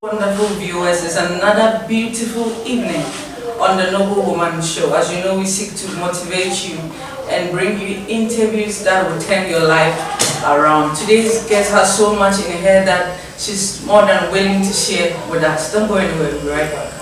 Wonderful viewers, it's another beautiful evening on the Noble Woman Show. As you know, we seek to motivate you and bring you interviews that will turn your life around. Today's guest has so much in her that she's more than willing to share with us. Don't go anywhere, we'll be right back.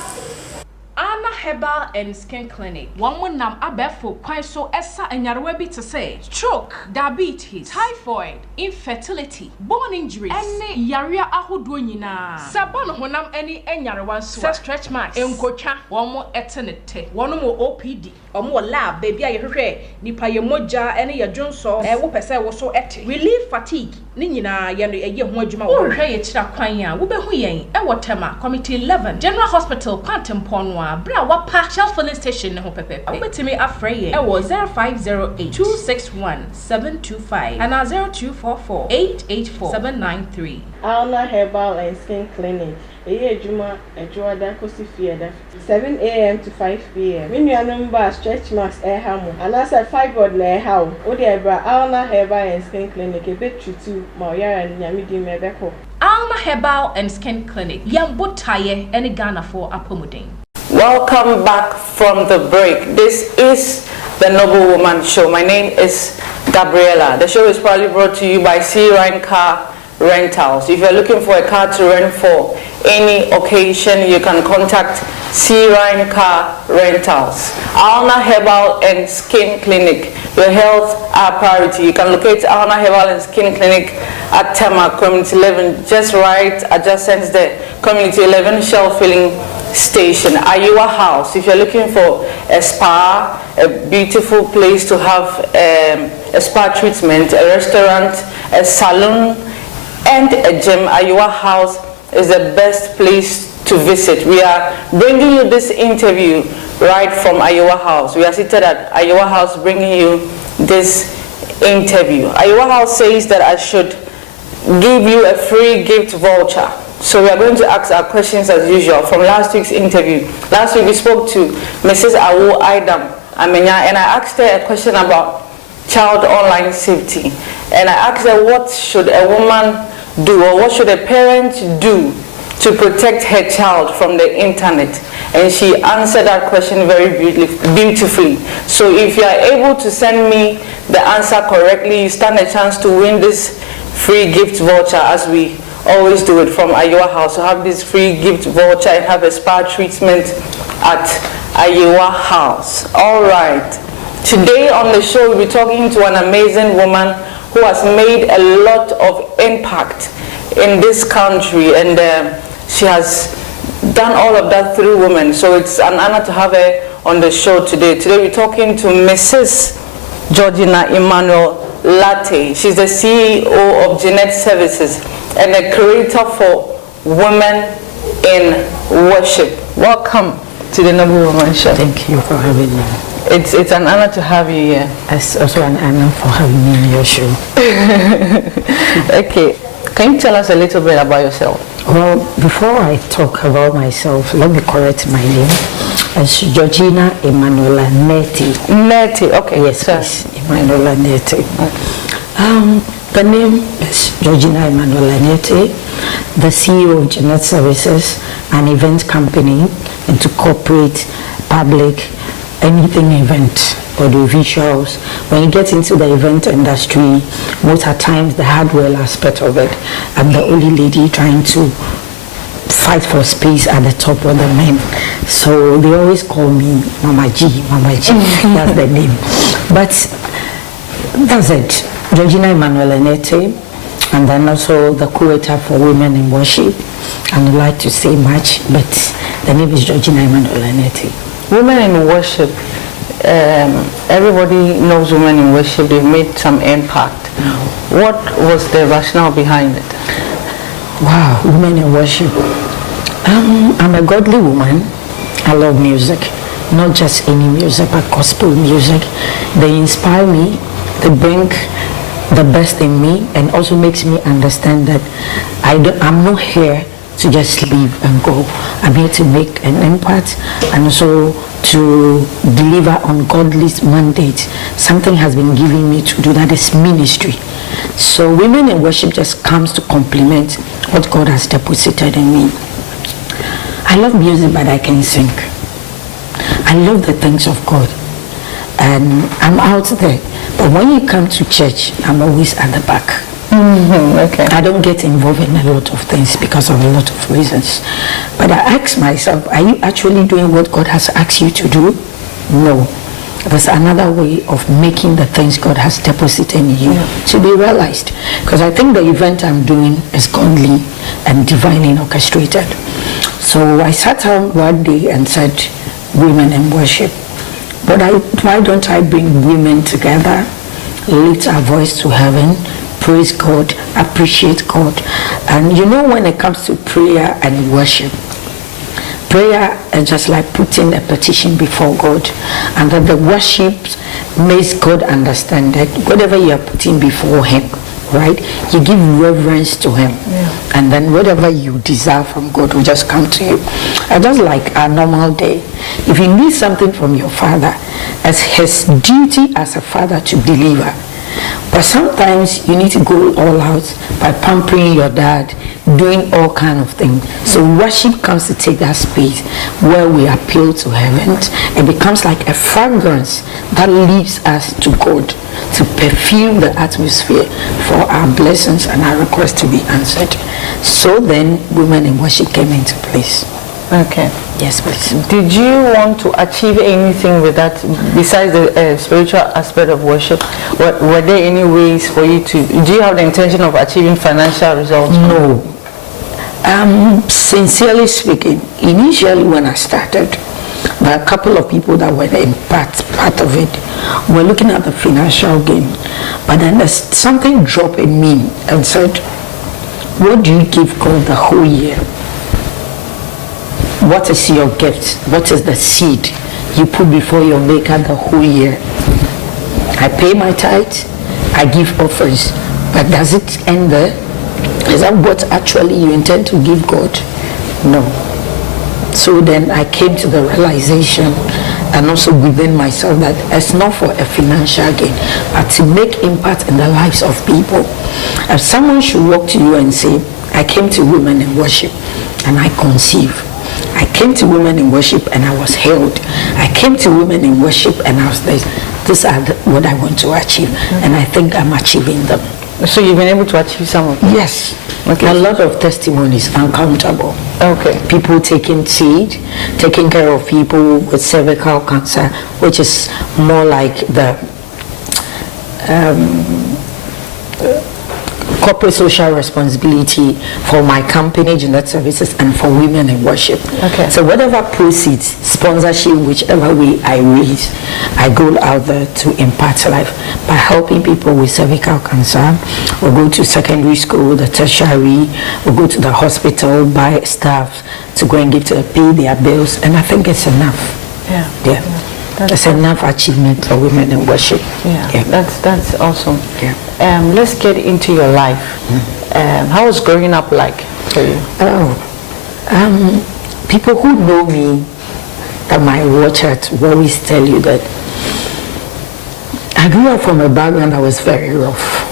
Herbal and Skin Clinic. One more nam abefo quite so esa enyarewa to say stroke, diabetes, typhoid, infertility, bone injuries, any yaria ahodo nyina. Sabon honam any enyarewa so stretch marks, enkocha, one more eternity, one more OPD, more lab, baby I hwehwe, nipa ye moja any ya jonso, wo pese wo so ete. Relieve fatigue, ni nyina ye no eye ho adwuma wo. Wo hwe ye kira kwan a wo behu yen e wotema committee 11 General Hospital Quantum Ponwa bra wapa Shell filling station ho pepe. Obetimi afraye. E was 0508 261 725 and 0244 884 793. Alna Herbal and Skin Clinic. Eye Juma Ejoada Kosi Fieda 7 a.m. to 5 p.m. When your number stretch marks hamu and as a fibroid le how Odi Ebra Alna Herbal and Skin Clinic a bit to Moya and Yamidi Mebeko. Alna Herbal and Skin Clinic. Yambo Taye any Ghana for Apomudin. Welcome back from the break. This is the Noble Woman Show. My name is Gabriela. The show is proudly brought to you by C. Ryan Car Rentals. If you're looking for a car to rent for any occasion, you can contact C. Ryan Car Rentals. Alna Herbal and Skin Clinic. Your health are priority. You can locate Alna Herbal and Skin Clinic at Tema Community 11, just right adjacent the Community 11 Shell filling station. Ayua House. If you're looking for a spa, a beautiful place to have a spa treatment, a restaurant, a salon, and a gym, Ayua House is the best place to visit. We are bringing you this interview right from Ayua House. We are seated at Ayua House bringing you this interview. Ayua House says that I should give you a free gift voucher. So we are going to ask our questions as usual from last week's interview. Last week we spoke to Mrs. Awo Aidam Amenya, and I asked her a question about child online safety. And I asked her what should a woman do or what should a parent do to protect her child from the internet. And she answered that question very beautifully. So if you are able to send me the answer correctly, you stand a chance to win this free gift voucher, as we always do it from Ayua House. So have this free gift voucher and have a spa treatment at Ayua House. All right. Today on the show we'll be talking to an amazing woman who has made a lot of impact in this country, and she has done all of that through women. So it's an honor to have her on the show today. Today we're talking to Mrs. Georgina Emmanuel Latte. She's the CEO of Genet Services and a curator for women in worship. Welcome to the Noble Woman Show. Thank you for having me. It's an honor to have you here. It's also an honor for having me on your show. Okay, can you tell us a little bit about yourself? Well, before I talk about myself, let me correct my name. It's Georgina Emanuela Nettey. Nettey, okay. Yes, please. Emanuela Nettey. The name is Georgina Emanuela Nettey, the CEO of Genet Services, an event company into corporate, public, anything event, audio visuals. When you get into the event industry, most of the times the hardware aspect of it, I'm the only lady trying to fight for space at the top of the men. So they always call me Mama G, Mama G. That's the name. But that's it. Georgina Emanuela Nettey, and then also the curator for women in worship. I would like to say much, but the name is Georgina Emanuela Nettey. Women in worship, everybody knows women in worship. They've made some impact. What was the rationale behind it? Wow, women in worship. I'm a godly woman. I love music, not just any music, but gospel music. They inspire me. They bring the best in me, and also makes me understand that I'm not here to just leave and go. I'm here to make an impact and also to deliver on God's mandate. Something has been given me to do, that is ministry. So women in worship just comes to complement what God has deposited in me. I love music, but I can sing. I love the things of God, and I'm out there. But when you come to church, I'm always at the back. Okay. I don't get involved in a lot of things because of a lot of reasons. But I ask myself, are you actually doing what God has asked you to do? No. There's another way of making the things God has deposited in you to be realized. Because I think the event I'm doing is godly and divinely orchestrated. So I sat down one day and said, women in worship. But why don't I bring women together, lift our voice to heaven, praise God, appreciate God. And you know, when it comes to prayer and worship, prayer is just like putting a petition before God, and then the worship makes God understand that whatever you are putting before Him, right, you give reverence to Him, and then whatever you desire from God will just come to you. And just like a normal day, if you need something from your father, it's his duty as a father to deliver. But sometimes you need to go all out by pampering your dad, doing all kind of things. So worship comes to take that space where we appeal to heaven. It becomes like a fragrance that leads us to God, to perfume the atmosphere for our blessings and our requests to be answered. So then women in worship came into place. Okay. Yes, please. Did you want to achieve anything with that besides the spiritual aspect of worship? Were there any ways for you to, do you have the intention of achieving financial results? No. Sincerely speaking, initially when I started, there are a couple of people that were in part of it. We're looking at the financial gain. But then there's something dropped in me and said, what do you give God the whole year? What is your gift? What is the seed you put before your maker the whole year? I pay my tithe, I give offerings, but does it end there? Is that what actually you intend to give God? No. So then I came to the realization, and also within myself, that it's not for a financial gain, but to make impact in the lives of people. If someone should walk to you and say, I came to women in worship and I conceive. I came to women in worship and I was healed. I came to women in worship and I was this. These are what I want to achieve, and I think I'm achieving them. So you've been able to achieve some of them? Yes. Okay. A lot of testimonies, uncountable. Okay. People taking seed, taking care of people with cervical cancer, which is more like the corporate social responsibility for my company, Genet Services, and for women in worship. Okay. So whatever proceeds, sponsorship, whichever way I raise, I go out there to impact life by helping people with cervical cancer. We'll go to secondary school, the tertiary, we'll go to the hospital, buy stuff to go and give to pay their bills, and I think it's enough. Yeah. That's enough achievement for women in worship. Yeah. That's awesome. Yeah. Let's get into your life. How was growing up like for you? People who know me that might watch it will always tell you that I grew up from a background that was very rough.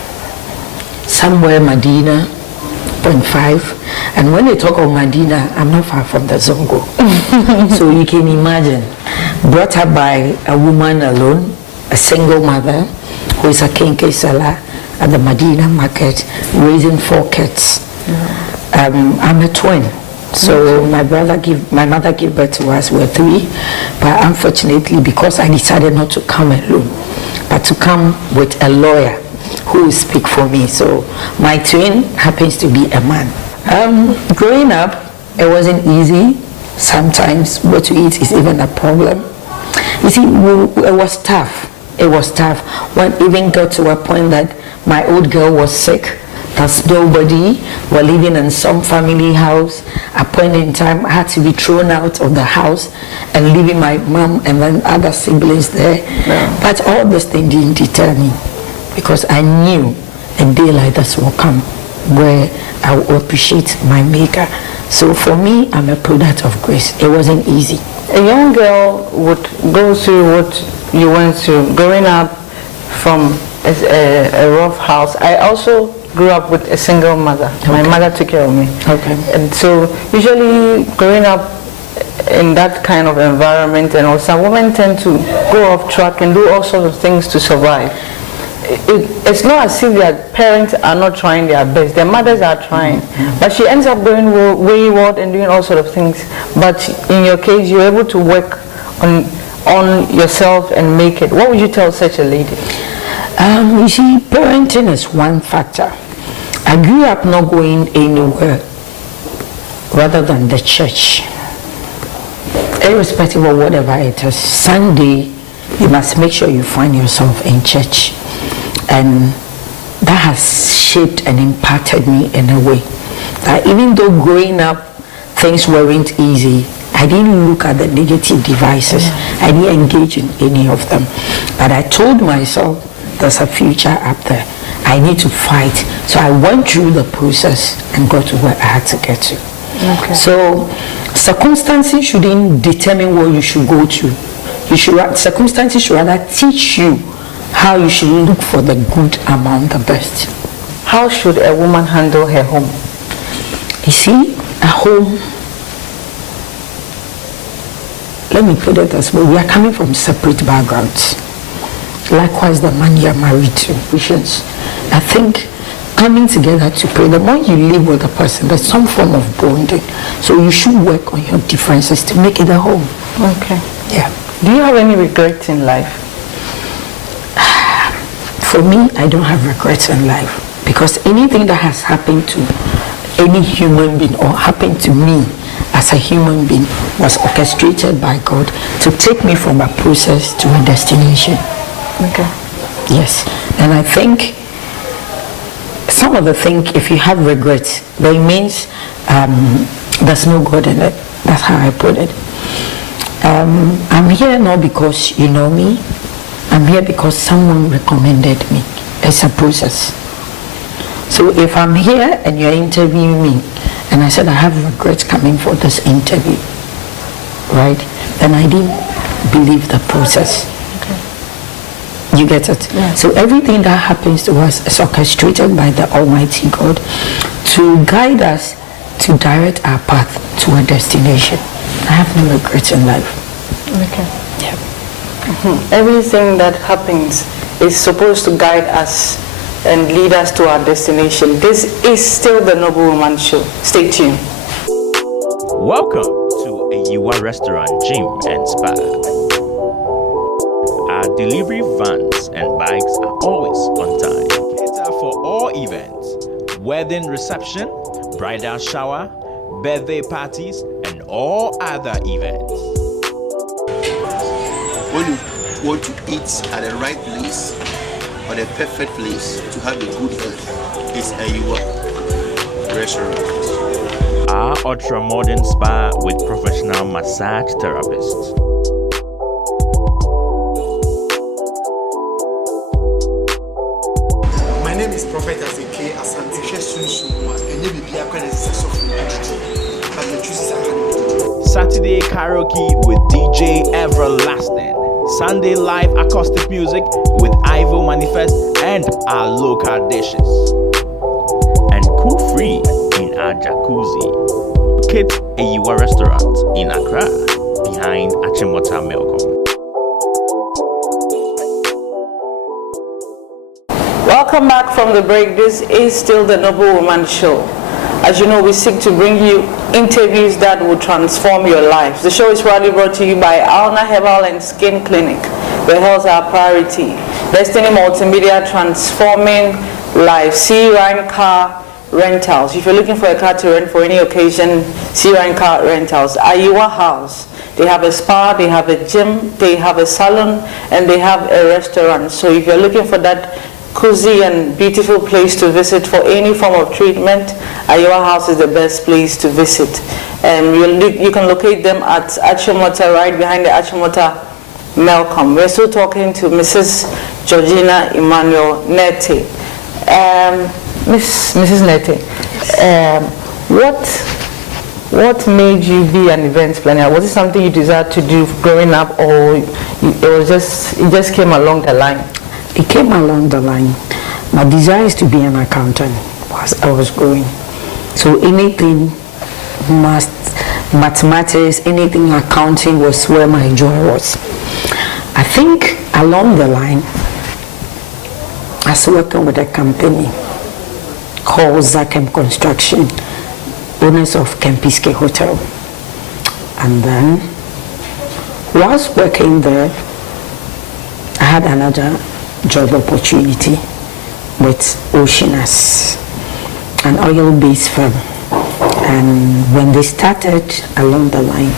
Somewhere Medina, 0.5. And when they talk of Medina, I'm not far from the Zongo. So you can imagine, brought up by a woman alone, a single mother, who is a kinky seller at the Medina market, raising 4 kids. I'm a twin. So my mother gave birth to us, we're 3. But unfortunately, because I decided not to come alone, but to come with a lawyer who will speak for me. So my twin happens to be a man. Growing up, it wasn't easy. Sometimes what to eat is even a problem. You see, it was tough. It was tough. When it even got to a point that my old girl was sick, that's nobody. We're living in some family house. At a point in time, I had to be thrown out of the house and leaving my mom and then other siblings there. No. But all this thing didn't deter me, because I knew a day like this will come where I will appreciate my maker. So for me, I'm a product of grace. It wasn't easy. A young girl would go through what you went through, growing up from a rough house. I also grew up with a single mother. Okay. My mother took care of me. Okay. And so usually growing up in that kind of environment, and also women tend to go off track and do all sorts of things to survive. It's not as if their parents are not trying their best. Their mothers are trying. Mm-hmm. But she ends up going wayward and doing all sorts of things. But in your case, you're able to work on yourself and make it. What would you tell such a lady? You see, parenting is one factor. I grew up not going anywhere rather than the church. Irrespective of whatever it is, Sunday, you must make sure you find yourself in church. And that has shaped and impacted me in a way that even though growing up things weren't easy, I didn't look at the negative devices. Yeah. I didn't engage in any of them. But I told myself there's a future up there. I need to fight. So I went through the process and got to where I had to get to. Okay. So circumstances shouldn't determine what you should go to. Circumstances should rather teach you how you should look for the good among the best. How should a woman handle her home? You see, a home, let me put it this way, we are coming from separate backgrounds. Likewise, the man you are married to, Christians. I think coming together to pray, the more you live with a person, there's some form of bonding. So you should work on your differences to make it a home. Okay. Yeah. Do you have any regrets in life? For me, I don't have regrets in life, because anything that has happened to any human being or happened to me as a human being was orchestrated by God to take me from a process to a destination. Okay. Yes. And I think some of the things, if you have regrets, that means there's no God in it. That's how I put it. I'm here not because you know me. I'm here because someone recommended me. It's a process. So if I'm here and you're interviewing me, and I said I have regrets coming for this interview, right? Then I didn't believe the process. Okay. You get it? Yeah. So everything that happens to us is orchestrated by the Almighty God to guide us, to direct our path to a destination. I have no regrets in life. Okay. Yeah. Mm-hmm. Everything that happens is supposed to guide us and lead us to our destination. This is still the Noble Woman Show. Stay tuned. Welcome to a Yiwa restaurant, gym and spa. Our delivery vans and bikes are always on time. Cater for all events, wedding reception, bridal shower, birthday parties, and all other events. When you want to eat at the right place or the perfect place to have a good health, it's a Yiwa restaurant. Our ultra-modern spa with professional massage therapists. My name is Prophet Asake Asante. Saturday karaoke with DJ Everlasting. Sunday live acoustic music with Ivo Manifest and our local dishes. And cool free in our jacuzzi. Kit a Yiwa restaurant in Accra behind Achimota Melcom. Welcome back from the break. This is still the Noble Woman Show. As you know, we seek to bring you interviews that will transform your lives. The show is proudly brought to you by Alna Herbal and Skin Clinic, where health is our priority. Destiny Multimedia, transforming lives. See Ryan Car Rentals. If you're looking for a car to rent for any occasion, see Ryan Car Rentals. Ayiwa House. They have a spa, they have a gym, they have a salon, and they have a restaurant. So if you're looking for that cozy and beautiful place to visit for any form of treatment, Ayiwa House is the best place to visit. And you can locate them at Achimota, right behind the Achimota Melcom. We're still talking to Mrs. Georgina Emmanuel Nettey. Mrs. Nettey, What made you be an event planner? Was it something you desired to do growing up, or it just came along the line? It came along the line. My desire is to be an accountant as I was growing. So anything mathematics, anything accounting was where my joy was. I think along the line, I was working with a company called Zakem Construction, owners of Kempiske Hotel. And then, whilst working there, I had another job opportunity with Oceanas, an oil-based firm. And when they started along the line,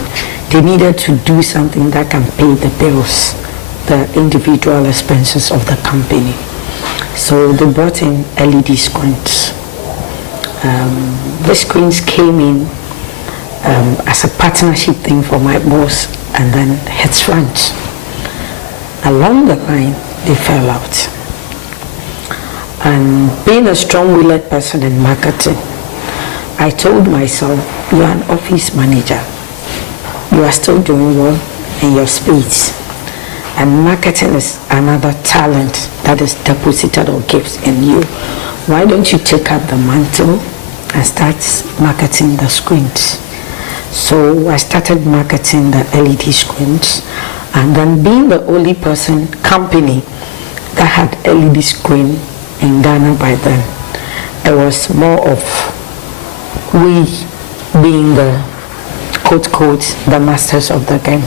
they needed to do something that can pay the bills, the individual expenses of the company. So they brought in LED screens. The screens came in as a partnership thing for my boss and then his friends. Along the line, they fell out. And being a strong-willed person in marketing, I told myself, you are an office manager. You are still doing well in your space. And marketing is another talent that is deposited or gives in you. Why don't you take up the mantle and start marketing the screens? So I started marketing the LED screens, and then being the only company that had LED screen in Ghana by then, it was more of we being the quote the masters of the game.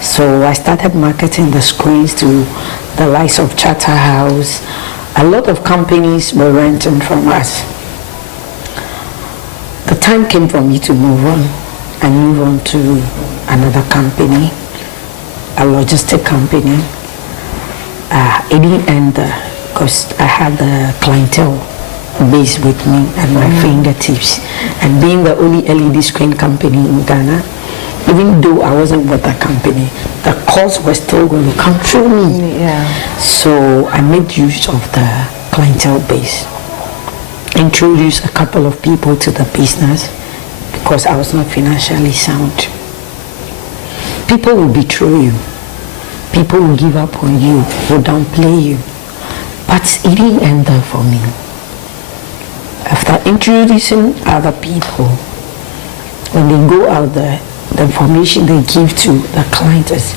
So I started marketing the screens to the likes of Charterhouse. A lot of companies were renting from us. The time came for me to move on to another company, a logistic company. It didn't end because I had the clientele base with me at my fingertips. And being the only LED screen company in Ghana, even though I wasn't with the company, the calls were still going to come through me. Yeah. So I made use of the clientele base, introduced a couple of people to the business because I was not financially sound. People will betray you. People will give up on you, will downplay you. But it didn't end there for me. After introducing other people, when they go out there, the information they give to the client is,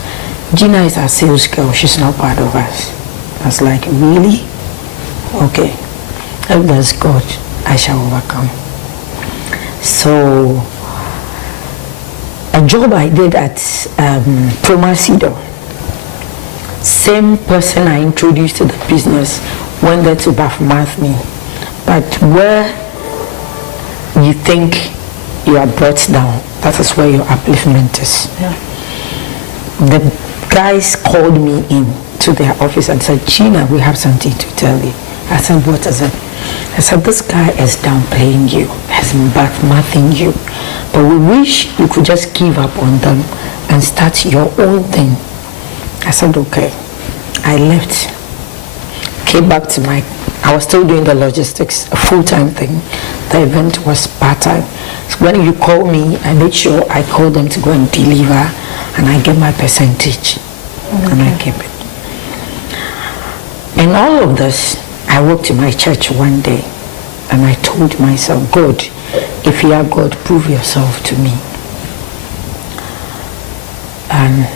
Gina is our sales girl, she's not part of us. I was like, really? Okay, if that's God, I shall overcome. So, a job I did at Promacido, same person I introduced to the business went there to bath me. But where you think you are brought down, that is where your upliftment is. Yeah. The guys called me in to their office and said, Gina, we have something to tell you. I said, what is it? I said, this guy is downplaying you, has bad-mouthing you, but we wish you could just give up on them and start your own thing. I said, okay. I left, came back to I was still doing the logistics, a full-time thing. The event was part-time. So when you call me, I make sure I call them to go and deliver, and I get my percentage, and I keep it. In all of this, I walked to my church one day, and I told myself, God, if you are God, prove yourself to me. And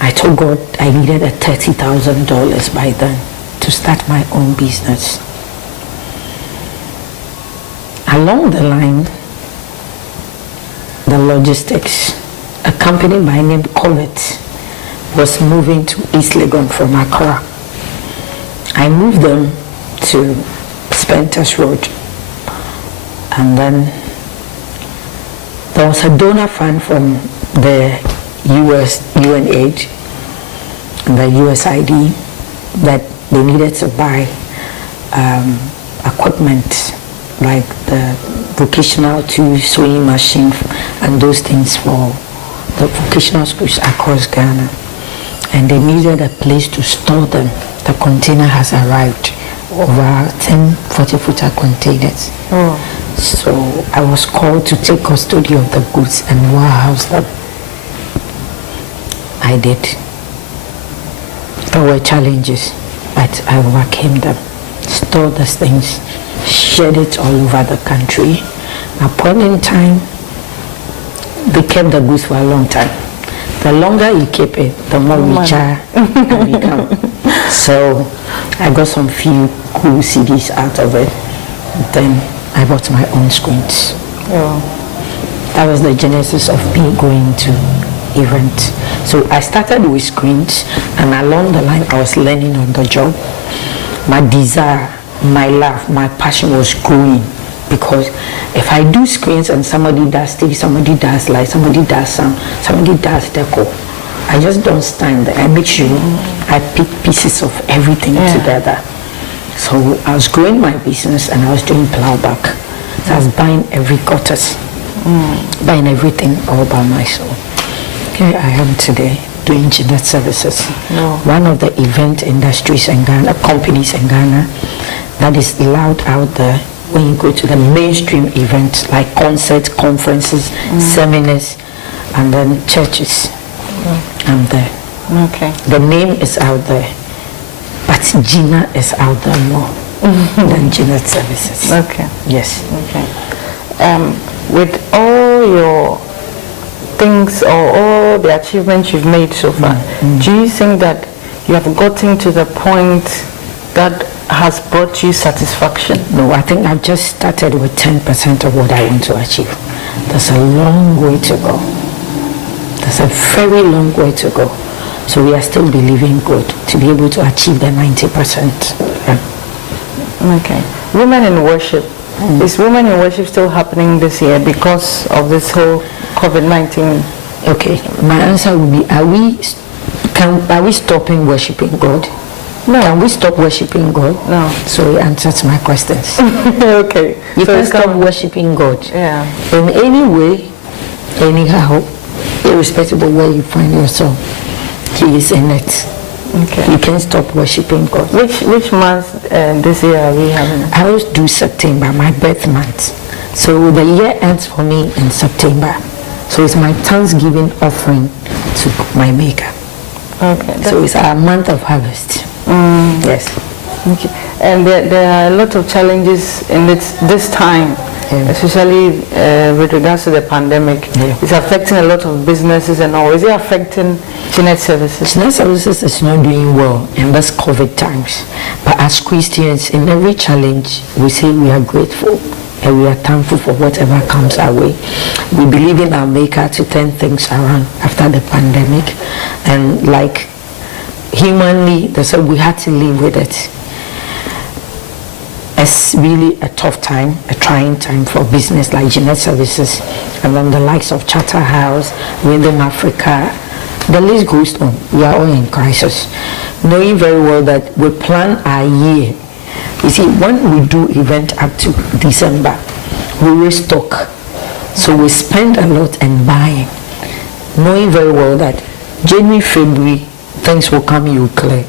I told God I needed a $30,000 by then to start my own business. Along the line, the logistics, a company by name Comet was moving to East Legon from Accra. I moved them to Spencer's Road, and then there was a donor fund from the UNAID and the USID that they needed to buy equipment like the vocational tools, sewing machine, and those things for the vocational schools across Ghana. And they needed a place to store them. The container has arrived, over 10 40-footer containers. So I was called to take custody of the goods and warehouse them. I did. There were challenges, but I overcame them. Stored these things, shared it all over the country. At a point in time, they kept the goods for a long time. The longer you keep it, the more richer I become. So I got some few cool CDs out of it. Then I bought my own screens. Oh. That was the genesis of me going to event. So I started with screens, and along the line I was learning on the job. My desire, my love, my passion was growing, because if I do screens and somebody does stage, somebody does light, somebody does sound, somebody does decor, I just don't stand there. I make sure I pick pieces of everything together. So I was growing my business and I was doing plowback. So I was buying every quarters, buying everything all by myself. Here I am today doing Genet services. One of the event industries in Ghana, companies in Ghana, that is loud out there when you go to the mainstream events like concerts, conferences, seminars, and then churches. I'm there. Okay. The name is out there, but Gina is out there more than Genet services. Okay. Yes. Okay. With all your things or all the achievements you've made so far, do you think that you have gotten to the point that has brought you satisfaction? No, I think I've just started with 10% of what I want to achieve. There's a long way to go. There's a very long way to go. So we are still believing God to be able to achieve the 90%. Yeah. Okay. Women in worship. Is Women in Worship still happening this year because of this whole COVID-19? Okay, my answer would be, are we stopping worshiping God? No. Can we stop worshiping God? No. So he answers my questions. Okay. You so can stop worshiping God. Yeah. In any way, anyhow, irrespective of where you find yourself, He is in it. Okay. You can stop worshiping God. Which month this year are we having? I always do September, my birth month. So the year ends for me in September. So it's my Thanksgiving offering to my Maker. Okay. So it's our month of harvest. Yes. Okay. And there are a lot of challenges in this time, especially with regards to the pandemic. It's affecting a lot of businesses and all. Is it affecting Genet services? Genet services is not doing well in this COVID times. But as Christians, in every challenge, we say we are grateful and we are thankful for whatever comes our way. We believe in our Maker to turn things around after the pandemic. And like humanly, they said we had to live with it. It's really a tough time, a trying time for business like Genet services, and then the likes of Charterhouse, Rhythm Africa. The list goes on. We are all in crisis, knowing very well that we plan our year. You see, when we do event up to December, we restock. So we spend a lot in buying, knowing very well that January, February, things will come, you will clear.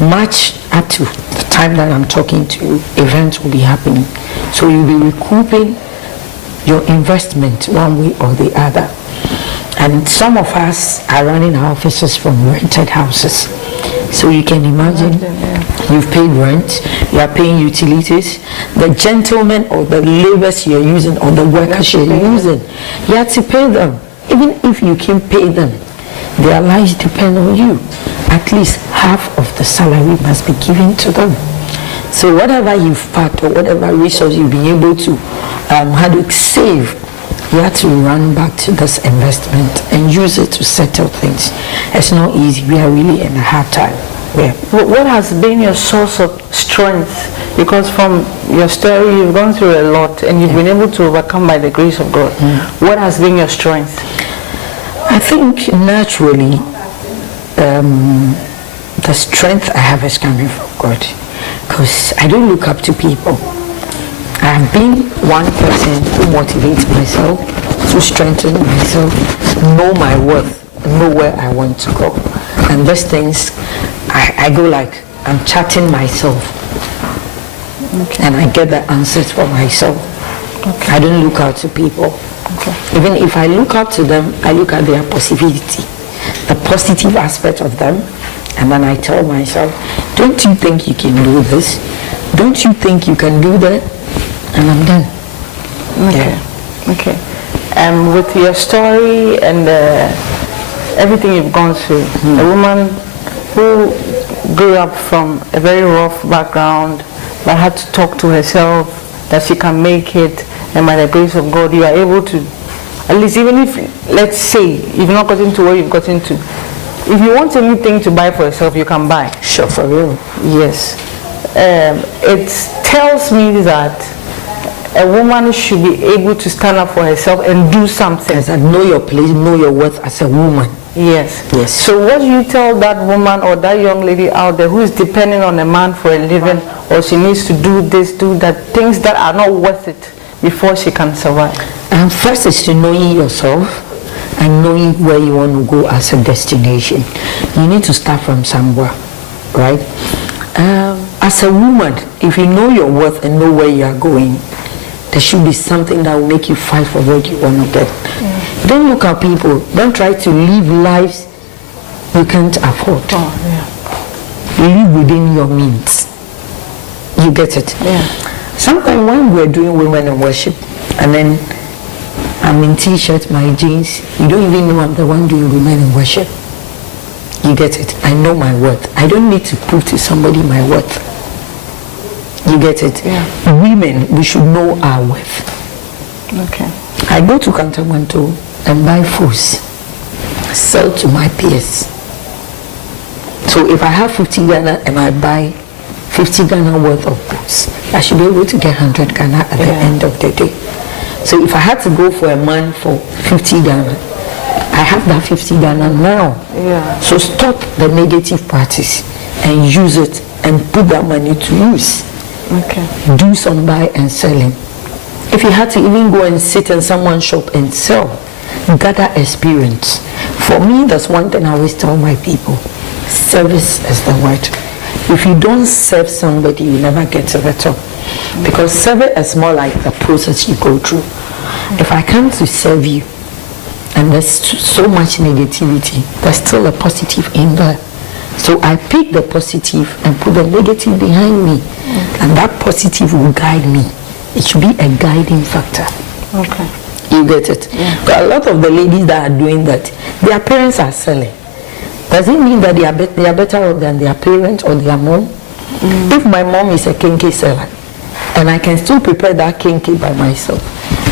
March up to the time that I'm talking to you, events will be happening. So you'll be recouping your investment one way or the other. And some of us are running our offices from rented houses. So you can imagine, you've paid rent, you are paying utilities, the gentlemen or the laborers you're using or the workers you're using, you have to pay them. Even if you can pay them, their lives depend on you. At least half of the salary must be given to them. So whatever you've packed or whatever resource you've been able to save, you have to run back to this investment and use it to settle things. It's not easy. We are really in a hard time. Yeah. What has been your source of strength? Because from your story, you've gone through a lot and you've been able to overcome by the grace of God. What has been your strength? I think naturally, the strength I have is coming from God, because I don't look up to people. I have been one person who motivates myself, to strengthen myself, know my worth, know where I want to go. And these things, I go like I'm chatting myself, and I get the answers for myself. Okay. I don't look out to people. Okay. Even if I look up to them, I look at their positivity, the positive aspect of them, and then I tell myself, don't you think you can do this? Don't you think you can do that? And I'm done. Okay. Yeah. Okay. With your story and everything you've gone through, a woman who grew up from a very rough background but had to talk to herself that she can make it, and by the grace of God you are able to, at least even if, let's say, you've not gotten to where you've gotten to, if you want anything to buy for yourself, you can buy. Sure, for real. Yes. It tells me that a woman should be able to stand up for herself and do something. Yes, and know your place, know your worth as a woman. Yes. Yes. So what do you tell that woman or that young lady out there who is depending on a man for a living, or she needs to do this, do that, things that are not worth it before she can survive? First is to knowing yourself and knowing where you want to go as a destination. You need to start from somewhere, right? As a woman, if you know your worth and know where you are going, there should be something that will make you fight for what you want to get. Yeah. Don't look at people. Don't try to live lives you can't afford. Oh, yeah. Live within your means. You get it? Yeah. Sometimes when we're doing women in worship, and then I'm in t-shirt, my jeans, you don't even know I'm the one doing women in worship. You get it? I know my worth. I don't need to prove to somebody my worth. You get it? Yeah. Women, we should know our worth. Okay. I go to Kantamanto and buy foods, sell to my peers. So if I have 50 Ghana and I buy 50 Ghana worth of books, I should be able to get 100 Ghana at the end of the day. So if I had to go for a man for 50 Ghana, I have that 50 Ghana now. Yeah. So stop the negative practice and use it and put that money to use. Okay. Do some buy and selling. If you had to even go and sit in someone's shop and sell, gather experience. For me, that's one thing I always tell my people. Service is the word. If you don't serve somebody, you never get to the top. Because service is more like the process you go through. If I come to serve you, and there's so much negativity, there's still a positive in there. So I pick the positive and put the negative behind me. Okay. And that positive will guide me. It should be a guiding factor. Okay. You get it? Yeah. But a lot of the ladies that are doing that, their parents are selling. Does it mean that they are better off than their parents or their mom? If my mom is a kinky seller, and I can still prepare that kinky by myself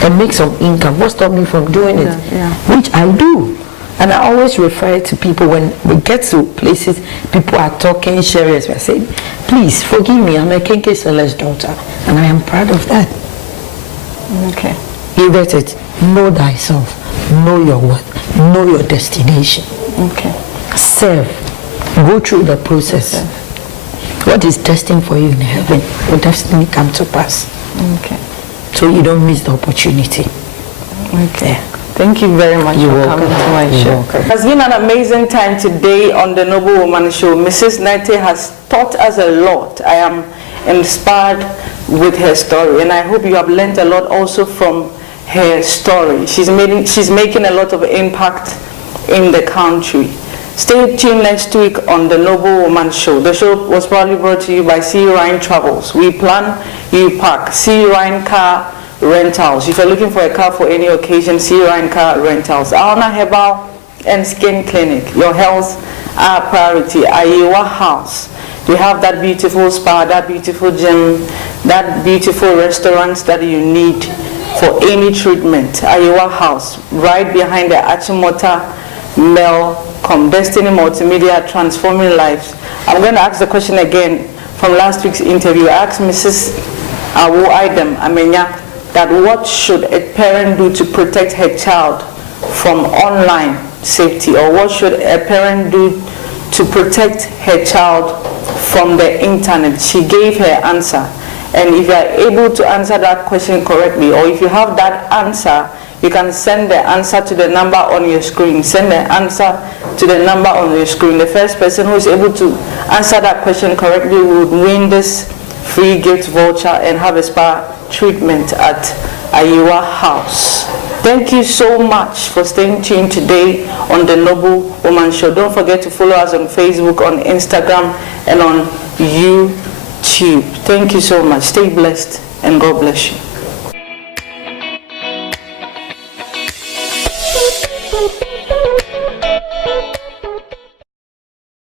and make some income, what stops me from doing it? Yeah. Which I do. And I always refer to people when we get to places, people are talking, sharing, I say, please forgive me, I'm a kinky seller's daughter, and I am proud of that. Okay. You get it? Know thyself, know your worth, know your destination. Okay. Serve. Go through the process. Okay. What is destined for you in heaven will definitely come to pass. Okay. So you don't miss the opportunity. Okay. Yeah. Thank you very much You're for welcome. coming to my You're show. welcome. It has been an amazing time today on the Noble Woman Show. Mrs. Nettey has taught us a lot. I am inspired with her story, and I hope you have learned a lot also from her story. She's making a lot of impact in the country. Stay tuned next week on the Noble Woman Show. The show was proudly brought to you by C. Ryan Travels. We plan, you park. C. Ryan Car Rentals. If you're looking for a car for any occasion, C. Ryan Car Rentals. Aona Herbal and Skin Clinic. Your health our priority. Ayewa House. We have that beautiful spa, that beautiful gym, that beautiful restaurants that you need for any treatment. Ayewa House, right behind the Achimota Melcom Destiny Multimedia, transforming lives. I'm going to ask the question again from last week's interview. I asked Mrs. Awo Idem Amenya that what should a parent do to protect her child from online safety, or what should a parent do to protect her child from the internet? She gave her answer, and if you are able to answer that question correctly, or if you have that answer, you can send the answer to the number on your screen. Send the answer to the number on your screen. The first person who is able to answer that question correctly would win this free gift voucher and have a spa treatment at Ayiwa House. Thank you so much for staying tuned today on the Noble Woman Show. Don't forget to follow us on Facebook, on Instagram, and on YouTube. Thank you so much. Stay blessed and God bless you.